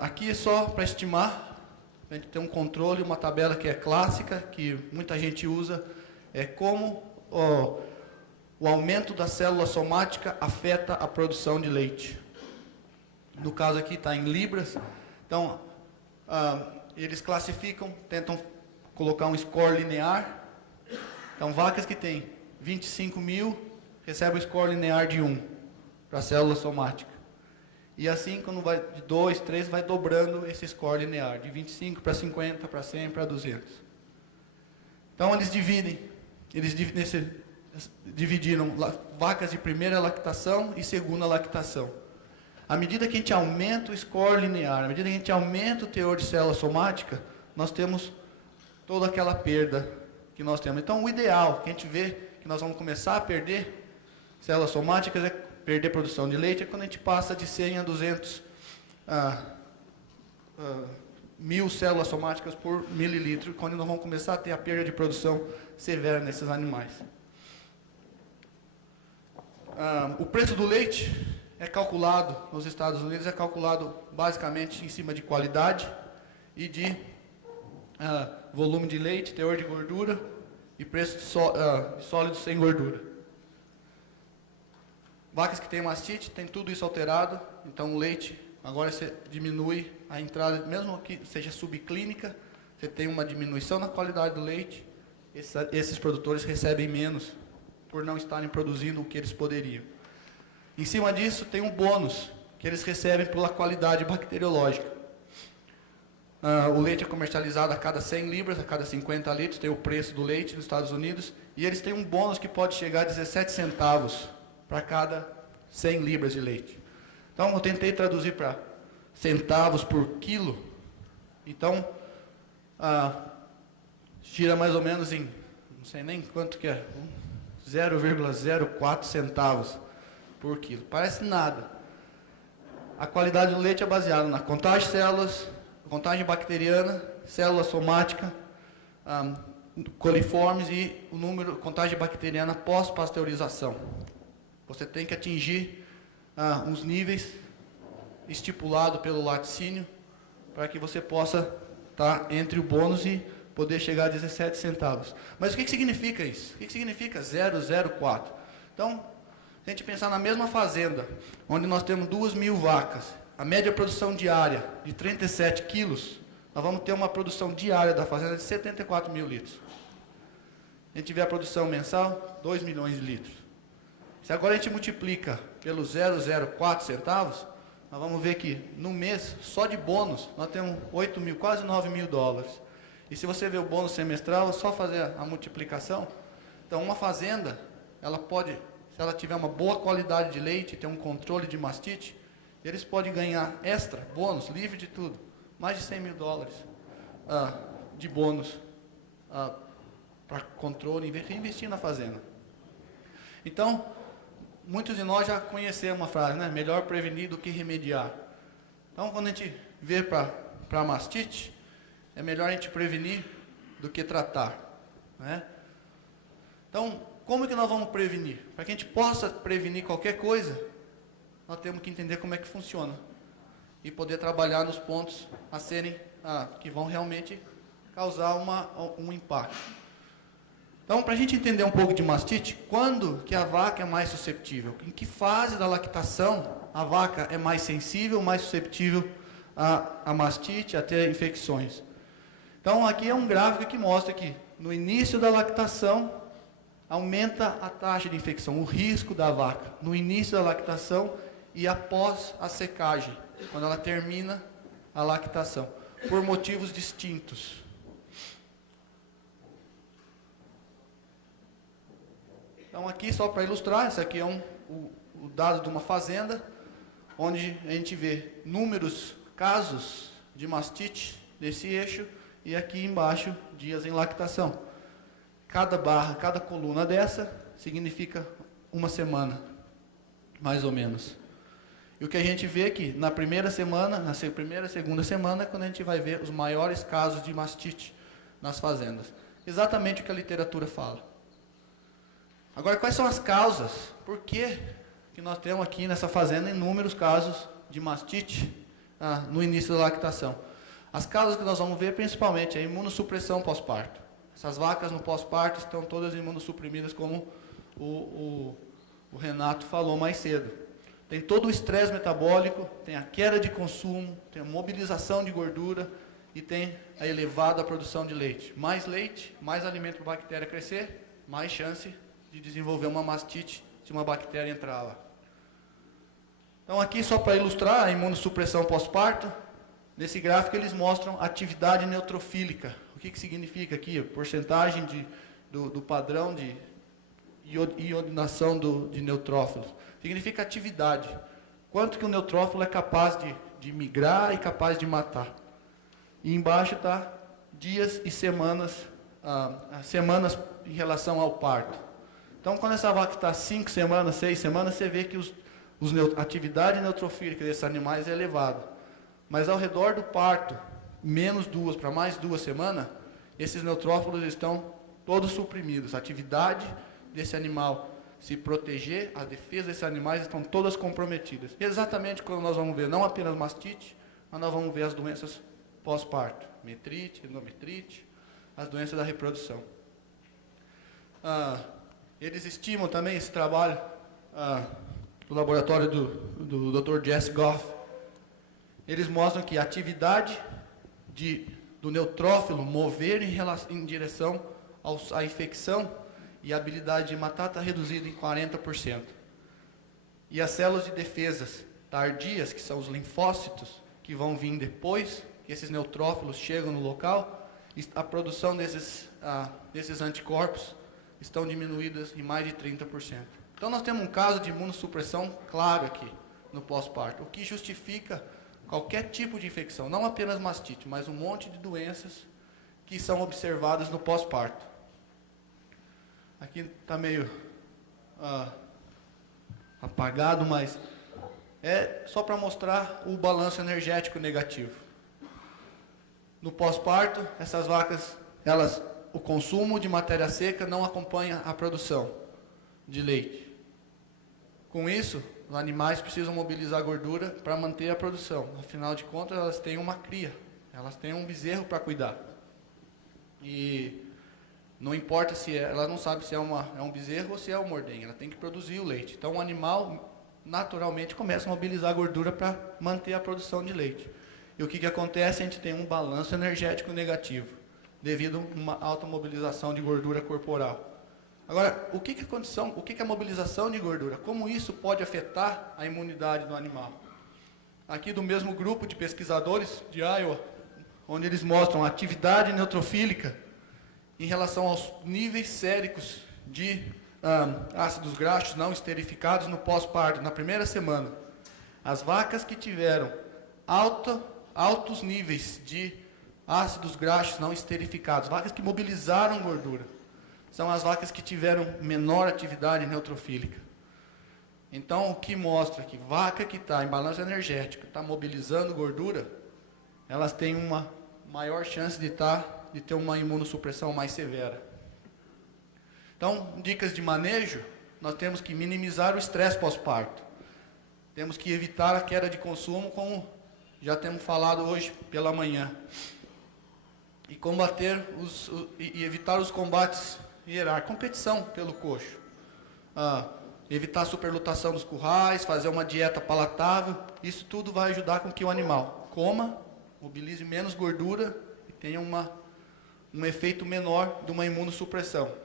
Aqui é só para estimar, a gente tem um controle, uma tabela que é clássica, que muita gente usa, é como o aumento da célula somática afeta a produção de leite. No caso aqui está em libras, então eles classificam, tentam colocar um score linear. Então vacas que têm 25 mil recebem o score linear de 1 para a célula somática. E assim, quando vai de 2, 3, vai dobrando esse score linear, de 25 para 50, para 100, para 200. Então, eles dividiram vacas de primeira lactação e segunda lactação. À medida que a gente aumenta o score linear, à medida que a gente aumenta o teor de célula somática, nós temos toda aquela perda que nós temos. Então, o ideal que a gente vê que nós vamos começar a perder células somáticas é perder produção de leite, é quando a gente passa de 100 a 200 mil células somáticas por mililitro, quando nós vamos começar a ter a perda de produção severa nesses animais. O preço do leite é calculado, nos Estados Unidos, é calculado basicamente em cima de qualidade e de volume de leite, teor de gordura e preço de sólido sem gordura. Vacas que têm mastite, tem tudo isso alterado, então o leite, agora você diminui a entrada, mesmo que seja subclínica, você tem uma diminuição na qualidade do leite, esses produtores recebem menos por não estarem produzindo o que eles poderiam. Em cima disso, tem um bônus que eles recebem pela qualidade bacteriológica. O leite é comercializado a cada 100 libras, a cada 50 litros, tem o preço do leite nos Estados Unidos, e eles têm um bônus que pode chegar a 17 centavos para cada 100 libras de leite. Então, eu tentei traduzir para centavos por quilo. Então, gira mais ou menos em, não sei nem quanto que é, 0,04 centavos por quilo. Parece nada. A qualidade do leite é baseada na contagem de células, contagem bacteriana, célula somática, coliformes e o número, contagem bacteriana pós-pasteurização. Você tem que atingir uns níveis estipulados pelo laticínio para que você possa estar entre o bônus e poder chegar a 17 centavos. Mas o que significa isso? O que significa 0,04? Então, se a gente pensar na mesma fazenda, onde nós temos 2.000 vacas, a média produção diária de 37 quilos, nós vamos ter uma produção diária da fazenda de 74 mil litros. Se a gente tiver a produção mensal, 2 milhões de litros. Se agora a gente multiplica pelos 0,04 centavos, nós vamos ver que no mês, só de bônus, nós temos 8 mil, quase 9 mil dólares. E se você ver o bônus semestral, é só fazer a multiplicação. Então, uma fazenda, ela pode, se ela tiver uma boa qualidade de leite, ter um controle de mastite, eles podem ganhar extra, bônus, livre de tudo, mais de 100 mil dólares de bônus para controle e investir na fazenda. Então, muitos de nós já conhecemos uma frase, né? Melhor prevenir do que remediar. Então, quando a gente vê para mastite, é melhor a gente prevenir do que tratar, né? Então, como que nós vamos prevenir? Para que a gente possa prevenir qualquer coisa, nós temos que entender como é que funciona e poder trabalhar nos pontos a serem, que vão realmente causar um impacto. Então, para a gente entender um pouco de mastite, quando que a vaca é mais susceptível? Em que fase da lactação a vaca é mais sensível, mais susceptível a mastite, a ter infecções? Então, aqui é um gráfico que mostra que no início da lactação aumenta a taxa de infecção, o risco da vaca, no início da lactação e após a secagem, quando ela termina a lactação, por motivos distintos. Então, aqui, só para ilustrar, esse aqui é o dado de uma fazenda, onde a gente vê números, casos de mastite nesse eixo, e aqui embaixo, dias em lactação. Cada barra, cada coluna dessa, significa uma semana, mais ou menos. E o que a gente vê aqui, na primeira semana, na primeira, segunda semana, é quando a gente vai ver os maiores casos de mastite nas fazendas. Exatamente o que a literatura fala. Agora, quais são as causas? Por que nós temos aqui nessa fazenda inúmeros casos de mastite no início da lactação. As causas que nós vamos ver principalmente é a imunossupressão pós-parto. Essas vacas no pós-parto estão todas imunossuprimidas, como o Renato falou mais cedo. Tem todo o estresse metabólico, tem a queda de consumo, tem a mobilização de gordura e tem a elevada produção de leite. Mais leite, mais alimento para a bactéria crescer, mais chance de desenvolver uma mastite se uma bactéria entrar lá. Então aqui só para ilustrar a imunossupressão pós-parto, nesse gráfico eles mostram atividade neutrofílica. O que significa aqui? Porcentagem do padrão de iodinação de neutrófilos. Significa atividade. Quanto que o neutrófilo é capaz de migrar e capaz de matar. E embaixo está dias e semanas, semanas em relação ao parto. Então, quando essa vaca está 5 semanas, 6 semanas, você vê que a atividade neutrofílica desses animais é elevada. Mas ao redor do parto, menos 2 para mais 2 semanas, esses neutrófilos estão todos suprimidos. A atividade desse animal se proteger, a defesa desses animais estão todas comprometidas. Exatamente quando nós vamos ver não apenas mastite, mas nós vamos ver as doenças pós-parto, metrite, endometrite, as doenças da reprodução. Eles estimam também esse trabalho do laboratório do Dr. Jesse Goff. Eles mostram que a atividade do neutrófilo mover em direção à infecção e a habilidade de matar está reduzida em 40%. E as células de defesas tardias, que são os linfócitos, que vão vir depois que esses neutrófilos chegam no local, a produção desses anticorpos estão diminuídas em mais de 30%. Então nós temos um caso de imunossupressão claro aqui no pós-parto, o que justifica qualquer tipo de infecção, não apenas mastite, mas um monte de doenças que são observadas no pós-parto. Aqui está meio apagado, mas é só para mostrar o balanço energético negativo. No pós-parto, essas vacas, o consumo de matéria seca não acompanha a produção de leite. Com isso, os animais precisam mobilizar gordura para manter a produção. Afinal de contas, elas têm uma cria, elas têm um bezerro para cuidar. E não importa se ela não sabe se é um bezerro ou se é um mordenha, ela tem que produzir o leite. Então o animal naturalmente começa a mobilizar gordura para manter a produção de leite. E o que acontece? A gente tem um balanço energético negativo, devido a uma alta mobilização de gordura corporal. Agora, o que é a mobilização de gordura? Como isso pode afetar a imunidade do animal? Aqui do mesmo grupo de pesquisadores de Iowa, onde eles mostram a atividade neutrofílica em relação aos níveis séricos de ácidos graxos não esterificados no pós-parto, na primeira semana. As vacas que tiveram altos níveis de ácidos graxos não esterificados, vacas que mobilizaram gordura, são as vacas que tiveram menor atividade neutrofílica. Então, o que mostra que vaca que está em balanço energético, está mobilizando gordura, elas têm uma maior chance de ter uma imunossupressão mais severa. Então, dicas de manejo, nós temos que minimizar o estresse pós-parto. Temos que evitar a queda de consumo, como já temos falado hoje pela manhã. E evitar os combates hierárquicos, competição pelo coxo. Evitar a superlotação dos currais, fazer uma dieta palatável, isso tudo vai ajudar com que o animal coma, mobilize menos gordura e tenha um efeito menor de uma imunossupressão.